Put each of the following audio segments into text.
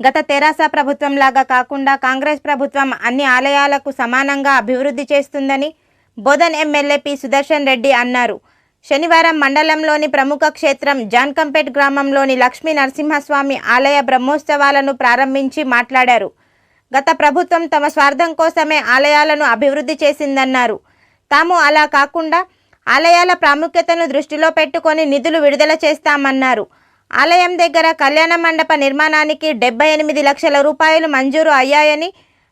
గత తెరాస ప్రభుత్వం లాగా కాకుండా కాంగ్రెస్ ప్రభుత్వం అన్ని ఆలయాలకు సమానంగా అభివృద్ధి చేస్తుందని బోధన్ ఎమ్మెల్యే పి సుదర్శన్ రెడ్డి అన్నారు. శనివారం మండలంలోని ప్రముఖ క్షేత్రం జాన్కంపేట్ గ్రామంలోని లక్ష్మీ నరసింహస్వామి ఆలయ బ్రహ్మోత్సవాలను ప్రారంభించి మాట్లాడారు. గత ప్రభుత్వం తమ స్వార్థం కోసమే ఆలయాలను అభివృద్ధి చేసిందన్నారు. తాము అలా కాకుండా ఆలయాల ప్రాముఖ్యతను దృష్టిలో పెట్టుకొని నిధులు విడుదల చేస్తామన్నారు. ఆలయం దగ్గర కళ్యాణ మండప నిర్మాణానికి డెబ్బై ఎనిమిది లక్షల రూపాయలు మంజూరు అయ్యాయని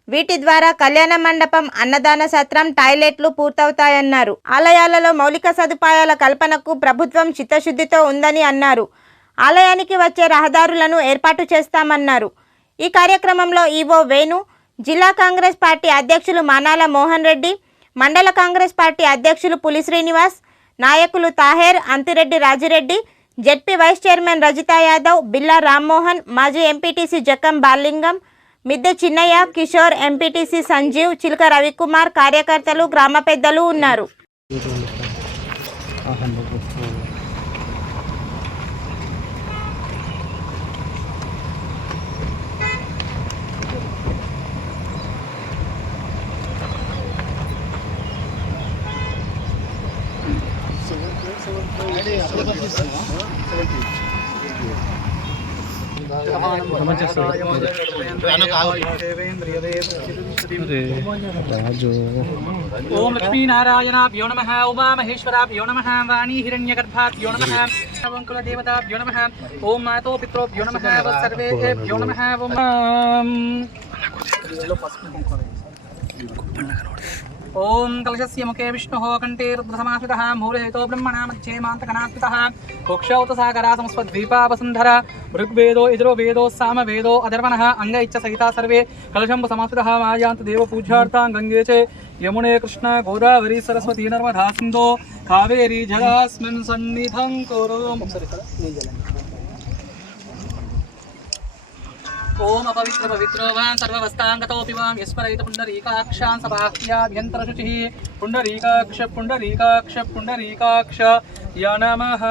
వీటి ద్వారా కళ్యాణ మండపం అన్నదాన సత్రం టాయిలెట్లు పూర్తవుతాయన్నారు. ఆలయాలలో మౌలిక సదుపాయాల కల్పనకు ప్రభుత్వం చిత్తశుద్ధితో ఉందని అన్నారు. ఆలయానికి వచ్చే రహదారులను ఏర్పాటు చేస్తామన్నారు. ఈ కార్యక్రమంలో ఈవో వేణు జిల్లా కాంగ్రెస్ పార్టీ అధ్యక్షులు మానాల మోహన్ రెడ్డి మండల కాంగ్రెస్ పార్టీ అధ్యక్షులు పులి శ్రీనివాస్ నాయకులు Taher Antireddy Rajireddy ZP vice chairman Rajitha Yadav Billa Rammohan మాజీ ఎంపీటీసీ జక్కం బాలింగం మిద్దె చిన్నయ్య కిషోర్ ఎంపీటీసీ సంజీవ్ చిలక రవికుమార్ కార్యకర్తలు గ్రామ పెద్దలు ఉన్నారు. ఓం లక్ష్మీనారాయణాభ్యో నమ ఉమామహేశ్వరాభ్యో నమ వాణీ హిరణ్యగర్భాభ్యో నమ ఓం కులదేవతాభ్యో నమ ఓం మాతో పిత్రోభ్యో నమ సర్వేభ్యో నమ ఓం ఓం ओं कलशस्य मुखे विष्णु विष्णुः कण्ठेरुद्रसमाश्रितः मूलहेतो ब्रह्मणा मध्ये मान्तकणात्मितः कोक्षौत सागरा संस्वद्वीपा वसुन्धरा ऋग्वेदो इदरो वेदो साम सामवेदो अधर्वणः अङ्ग इच्छसहिता सर्वे कलशम्ब समाश्रितः मायान्त देवपूज्यार्थां गंगे चे यमुने कृष्ण गोदावरी सरस्वती नर्मदा सिंधो कावेरी जलास्म सन्निधं कुरु ఓం అపవిత్ర పవిత్రో వాన్ సర్వవస్తాంగతోపి వాం యస్మరైత పుండరీకాక్షాన్ సభాహ్యాభ్యంతరశుచి పుండరీకాక్ష పుండరీకాక్ష పుండరీకాక్ష య నమః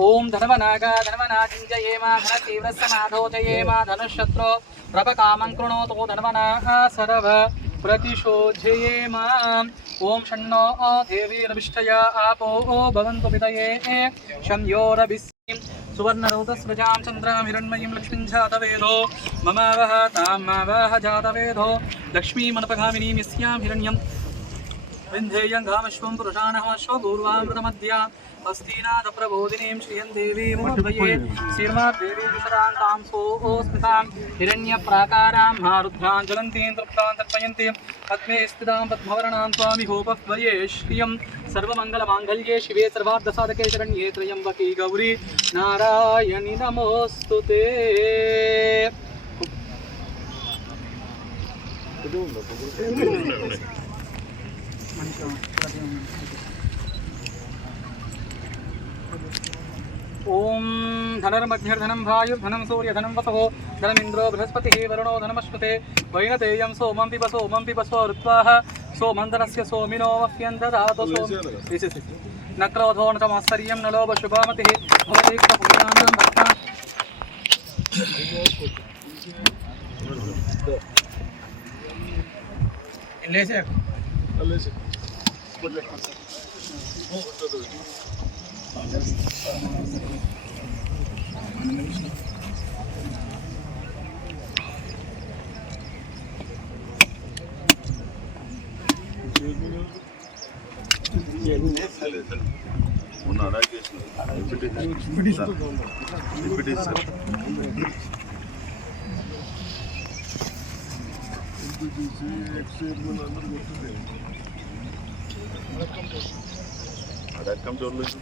ఓం ధనవనాగా ధనవనాకింజయేమా ధన మాధోజయేమ ధనుశత్రో రవ కామం కృణోతో ధనవనాః సరవ प्रतिशोध्यये माम्। ॐ षण्णो देवीरभिष्टया आपो भवन्तु पितये। शंयोरभिस्सीं सुवर्णरौतस्रजां चन्द्रां हिरण्मयीं लक्ष्मीं जातवेदो। ममावह तां मावह जातवेदो। लक्ष्मीमनुपगामिनीं यस्यां हिरण्यं विन्ध्येयङ्घामश्वं पुरुषाणमश्वपूर्वामृतमध्या हस्तीनाथप्रबोधिनीं श्रियं देवीं मध्वये श्रीर्मादेवीं विशरान्तां सोऽस्मितां हिरण्यप्राकारां मारुद्रां ज्वलन्तीं तृप्तां तर्पयन्तीं पद्मे स्थितां श्रियं सर्वमङ्गलमाङ्गल्ये शिवे सर्वार्धसाधके शरण्ये त्र्यम्बकी गौरी नारायणि नमोऽस्तु ते Thank you. ఓం ధనర్మధ్యర్ధనం భాయుర్ధనం సూర్యధనం వసో ధనమింద్రో బృహస్పతి వరుణో ధనమశ్నుతే వైనతేయం సోమం పిబ సోమం పిబ సోరుత్వాహ సోమందరస్య సోమినో మహ్యందదాతు సోమ నక్రోధో నతమాశ్చర్యం నలోభ శుభామతి భక్తాం మొన్న రాకేష్ డిప్యూటీ సార్ అడక్కం ఉన్నాయి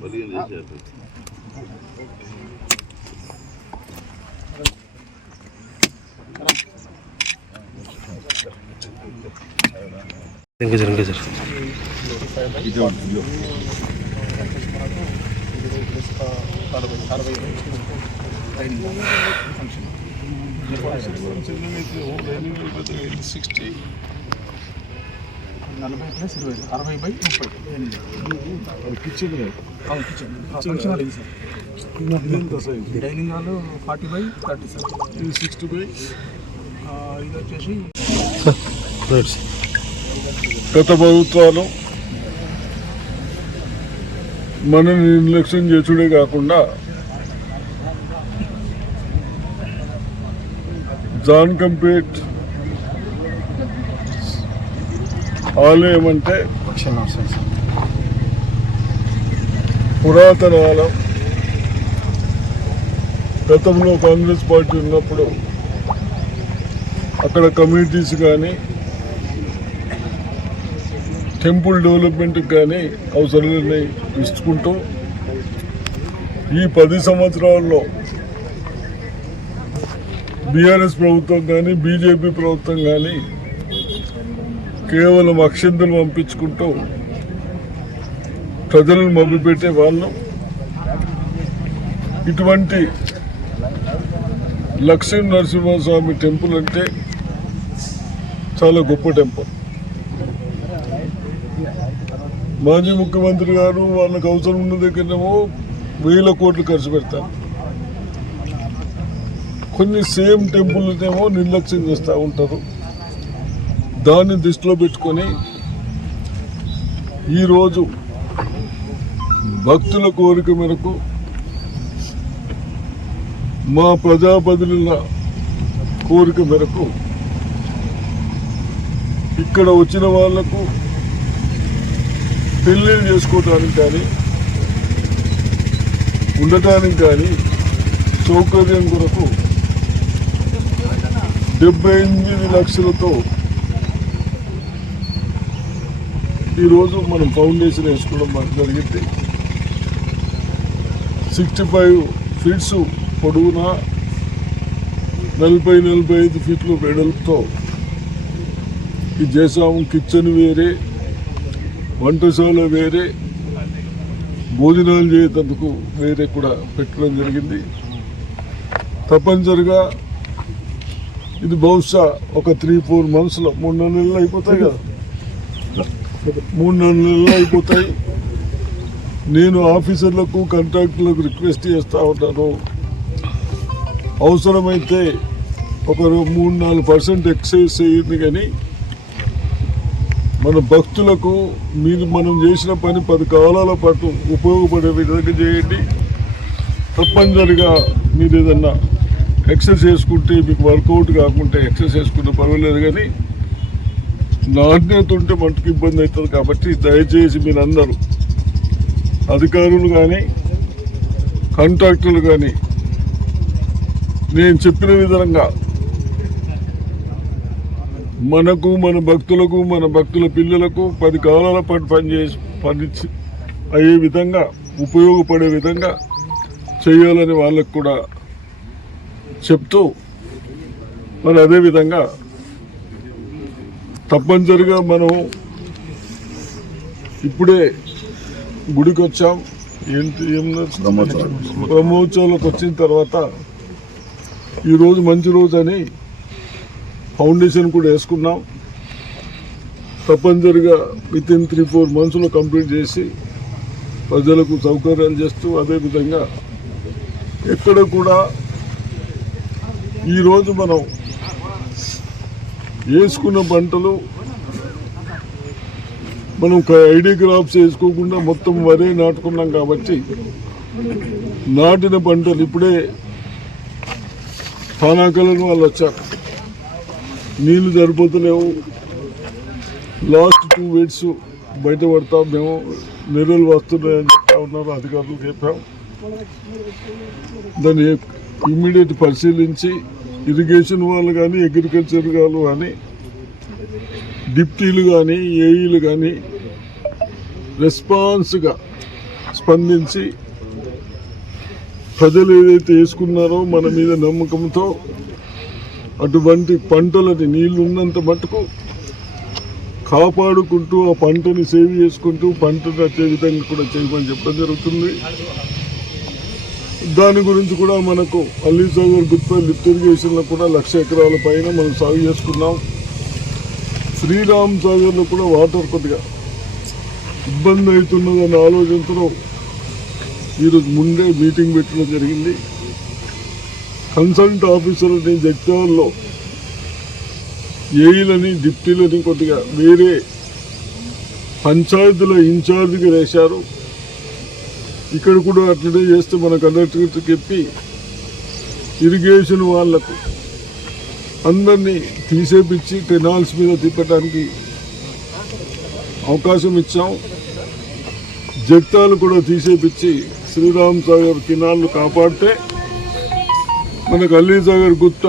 పదిహేను వేసేయాలి. ఇంకా సార్ ఇంకా సార్ నలభై ప్లస్ ఇరవై అరవై బై ముప్పై. కిచెన్ అవును kitchen function dining hall forty by thirty sir ఇది సిక్స్టీ బై ఇది వచ్చేసి గత ప్రభుత్వాలు మనని నిర్లక్ష్యం చేసుడే కాకుండా జాన్ కంపేట్. ఆలయం అంటే పురాతన ఆలయం. గతంలో కాంగ్రెస్ పార్టీ ఉన్నప్పుడు అక్కడ కమ్యూనిటీస్ కానీ టెంపుల్ డెవలప్మెంట్ కానీ అవసరాలని ఇచ్చుకుంటూ ఈ పది సంవత్సరాల్లో బీఆర్ఎస్ ప్రభుత్వం కానీ బీజేపీ ప్రభుత్వం కానీ కేవలం అక్షింతలు పంపించుకుంటూ ప్రజలను మభ్యపెట్టే వాళ్ళు. ఇటువంటి లక్ష్మీ నరసింహస్వామి టెంపుల్ అంటే చాలా గొప్ప టెంపుల్. మాజీ ముఖ్యమంత్రి గారు వాళ్ళకి అవసరం ఉన్న దగ్గరనేమో వేల కోట్లు ఖర్చు పెడతారు. కొన్ని సేమ్ టెంపుల్నేమో నిర్లక్ష్యం చేస్తూ ఉంటారు. దాన్ని దృష్టిలో పెట్టుకొని ఈరోజు భక్తుల కోరిక మేరకు మా ప్రజాప్రతినిధుల కోరిక మేరకు ఇక్కడ వచ్చిన వాళ్ళకు పెళ్ళిళ్ళు చేసుకోవటానికి కానీ ఉండటానికి కానీ సౌకర్యం కొరకు డెబ్బై ఎనిమిది లక్షలతో ఈరోజు మనం ఫౌండేషన్ వేసుకోవడం మనకు జరిగింది. సిక్స్టీ ఫైవ్ ఫీట్స్ పొడవున నలభై నలభై ఐదు ఫీట్లు వెడల్పుతో ఇది చేసాము కిచెన్ వేరే వంటశాల వేరే భోజనాలు చేసేందుకు వేరే కూడా పెట్టడం జరిగింది. తప్పనిసరిగా ఇది బహుశా ఒక త్రీ ఫోర్ మంత్స్లో మూడు నాలుగు నెలలు అయిపోతాయి కదా. మూడు నాలుగు నెలలు అయిపోతాయి. నేను ఆఫీసర్లకు కాంట్రాక్టర్లకు రిక్వెస్ట్ చేస్తూ ఉంటాను. అవసరమైతే ఒక మూడు నాలుగు పర్సెంట్ ఎక్సైజ్ చేయండి కానీ మన భక్తులకు మీరు మనం చేసిన పని పది కాలాల పాటు ఉపయోగపడే విధంగా చేయండి. తప్పనిసరిగా మీరు ఏదన్నా ఎక్సర్సైజ్ చేసుకుంటే మీకు వర్కౌట్ కాకుంటే ఎక్సర్సైజ్ చేసుకుంటే పర్వాలేదు కానీ నాణ్యత ఉంటే మటుకు ఇబ్బంది అవుతుంది కాబట్టి దయచేసి మీరందరూ అధికారులు కానీ కాంట్రాక్టర్లు కానీ నేను చెప్పిన విధంగా మనకు మన భక్తులకు మన భక్తుల పిల్లలకు పది కాలాల పాటు పనిచేసి పని అయ్యే విధంగా ఉపయోగపడే విధంగా చేయాలని వాళ్ళకు కూడా చెప్తూ మరి అదే విధంగా తప్పనిసరిగా మనం ఇప్పుడే గుడికి వచ్చాం ఏంటి ఏం బ్రహ్మోత్సవాలు. బ్రహ్మోత్సవాలకు వచ్చిన తర్వాత ఈరోజు మంచి రోజు అని ఫౌండేషన్ కూడా వేసుకున్నాం. తప్పనిసరిగా విత్ ఇన్ త్రీ ఫోర్ మంత్స్లో కంప్లీట్ చేసి ప్రజలకు సౌకర్యాలు చేస్తూ అదేవిధంగా ఎక్కడ కూడా ఈరోజు మనం వేసుకున్న పంటలు మనం ఐడి క్రాప్స్ వేసుకోకుండా మొత్తం వరే నాటుకున్నాం కాబట్టి నాటిన పంటలు ఇప్పుడే పానాకలను వాళ్ళు వచ్చారు. నీళ్ళు సరిపోతలేవు. లాస్ట్ టూ వీక్స్ బయటపడతాం మేము. నెలలు వస్తున్నాయని చెప్తా ఉన్నారు అధికారులు చెప్పాం. దాన్ని ఇమ్మీడియట్ పరిశీలించి ఇరిగేషన్ వాళ్ళు కానీ అగ్రికల్చర్ వాళ్ళు కానీ డిప్టీలు కానీ ఏఈలు కానీ రెస్పాన్స్గా స్పందించి ప్రజలు ఏదైతే వేసుకున్నారో మన మీద నమ్మకంతో అటువంటి పంటలని నీళ్ళు ఉన్నంత మటుకు కాపాడుకుంటూ ఆ పంటని సేవ్ చేసుకుంటూ పంటను వచ్చే విధంగా కూడా చేయమని చెప్పడం జరుగుతుంది. దాని గురించి కూడా మనకు అల్లీ సాగర్ గుత్పై లిఫ్ట్ ఇరిగేషన్లో కూడా లక్ష ఎకరాల పైన మనం సాగు చేసుకున్నాం. శ్రీరామ్ సాగర్లో కూడా వాటర్ కొద్దిగా ఇబ్బంది అవుతున్నదన్న ఆలోచనతో ఈరోజు ముందే మీటింగ్ పెట్టడం జరిగింది. కన్సల్ట్ ఆఫీసర్ని జగ్తాల్లో ఏఈలని డిప్టీలని కొద్దిగా వేరే పంచాయతీల ఇన్ఛార్జిగా వేశారు ఇక్కడ కూడా అట్లనే చేస్తే మనకు అందరికీ చెప్పి ఇరిగేషన్ వాళ్ళకు అందరినీ తీసేపిచ్చి టెనాల్స్ మీద తిప్పడానికి అవకాశం ఇచ్చాం. జగ్తాలు కూడా తీసేపిచ్చి శ్రీరామ్ సాగర్ కినాళ్ళు కాపాడితే మనకు అల్లీ సాగర్ గుత్త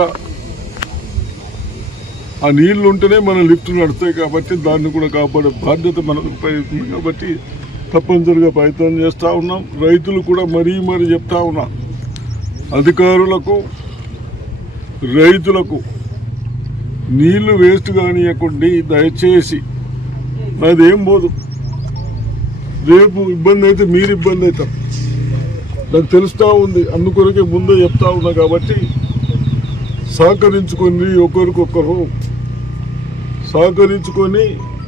ఆ నీళ్ళు ఉంటేనే మన లిఫ్ట్ నడుస్తాయి కాబట్టి దాన్ని కూడా కాపాడే బాధ్యత మనకు కాబట్టి తప్పనిసరిగా ప్రయత్నం చేస్తూ ఉన్నాం. రైతులు కూడా మరీ మరీ చెప్తా ఉన్నా. అధికారులకు రైతులకు నీళ్ళు వేస్ట్ కానియకండి దయచేసి. నాదేం పోదు. రేపు ఇబ్బంది అయితే మీరు ఇబ్బంది అవుతారు నాకు తెలుస్తూ ఉంది. అందుకొరకే ముందే చెప్తా ఉన్నా కాబట్టి సహకరించుకొని ఒకరికొకరు సహకరించుకొని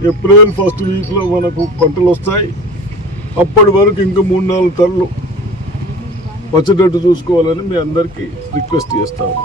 ఏప్రిల్ ఫస్ట్ వీక్లో మనకు పంటలు వస్తాయి అప్పటి వరకు ఇంకా మూడు నాలుగు తరలు వచ్చేటట్టు చూసుకోవాలని మీ అందరికీ రిక్వెస్ట్ చేస్తాను.